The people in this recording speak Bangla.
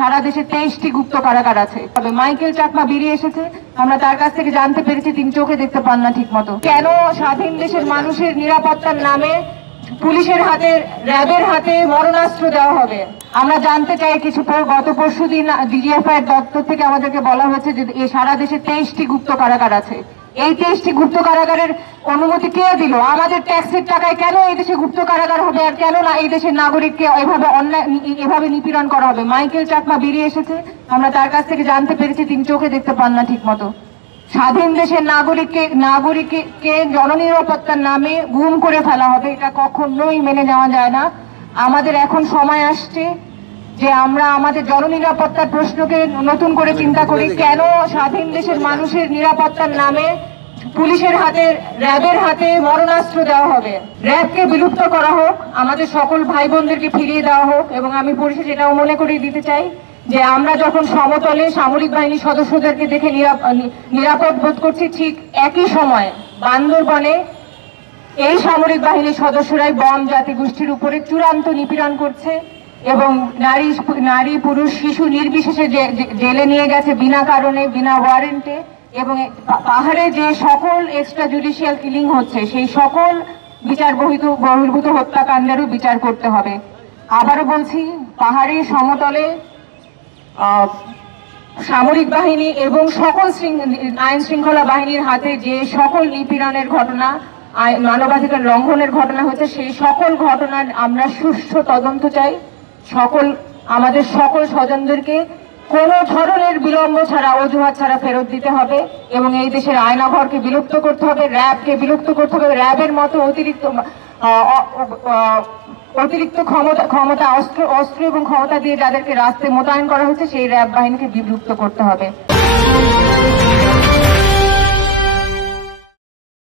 সারা দেশে 23টি গুপ্ত কারাগার আছে। তবে মাইকেল চাকমা বেরিয়ে এসেছে, আমরা তার কাছ থেকে জানতে পেরেছি তিনি চোখে দেখতে পান না ঠিক মতো। কেন স্বাধীন দেশের মানুষের নিরাপত্তার নামে পুলিশের হাতে, র্যাবের হাতে মরণাস্ত্র দেওয়া হবে? আমরা জানতে চাই কিছু গত পরশুদিন ডিজিএফআই এর দপ্তর থেকে আমাদেরকে বলা হয়েছে যে সারা দেশে 23টি গুপ্ত কারাগার আছে। এই 23টি গুপ্ত কারাগারের অনুমতি কে দিল? আমাদের ট্যাক্সের টাকায় কেন এই দেশে গুপ্ত কারাগার হবে? আর কেন না এই দেশের নাগরিককে এভাবে নিপীড়ন করা হবে? মাইকেল চাকমা বেরিয়ে এসেছে, আমরা তার কাছ থেকে জানতে পেরেছি তিনি চোখে দেখতে পান না ঠিক মতো। স্বাধীন দেশের নাগরিককে জননিরাপত্তার নামে গুম করে ফেলা হবে, এটা কখনোই মেনে নেওয়া যায় না। আমাদের এখন সময় আসছে যে আমরা আমাদের জননিরাপত্তার প্রশ্নকে নতুন করে চিন্তা করি। কেন স্বাধীন দেশের মানুষের নিরাপত্তার নামে পুলিশের হাতে, র্যাবের হাতে মরণাস্ত্র দেওয়া হবে? র্যাবকে বিলুপ্ত করা হোক, আমাদের সকল ভাই বোনদেরকে ফিরিয়ে দেওয়া হোক। এবং আমি পরিশেষে এটাও মনে করিয়ে দিতে চাই যে আমরা যখন সমতলে সামরিক বাহিনীর সদস্যদেরকে দেখে নিরাপদ বোধ করছি, ঠিক একই সময় বান্দরবনে এই সামরিক বাহিনীর সদস্যরাই বম জাতি গোষ্ঠীর উপরে চূড়ান্ত নিপীড়ন করছে এবং নারী পুরুষ শিশু নির্বিশেষে জেলে নিয়ে গেছে বিনা কারণে, বিনা ওয়ারেন্টে। এবং পাহাড়ে যে সকল এক্সট্রা জুডিশিয়াল কিলিং হচ্ছে, সেই সকল বিচার বহির্ভূত হত্যাকাণ্ডেরও বিচার করতে হবে। আবারও বলছি, পাহাড়ি সমতলে সামরিক বাহিনী এবং সকল আইন শৃঙ্খলা বাহিনীর হাতে যে সকল নিপীড়নের ঘটনা, মানবাধিকার লঙ্ঘনের ঘটনা হচ্ছে, সেই সকল ঘটনার আমরা সুষ্ঠু তদন্ত চাই। আমাদের সকল স্বজনদেরকে কোনো ধরনের বিলম্ব ছাড়া, অজুহাত ছাড়া ফেরত দিতে হবে এবং এই দেশের আয়নাঘরকে বিলুপ্ত করতে হবে, র্যাবকে বিলুপ্ত করতে হবে। র্যাবের মতো অতিরিক্ত ক্ষমতা অস্ত্র এবং ক্ষমতা দিয়ে যাদেরকে রাস্তায় মোতায়েন করা হয়েছে, সেই র্যাব বাহিনীকে বিলুপ্ত করতে হবে।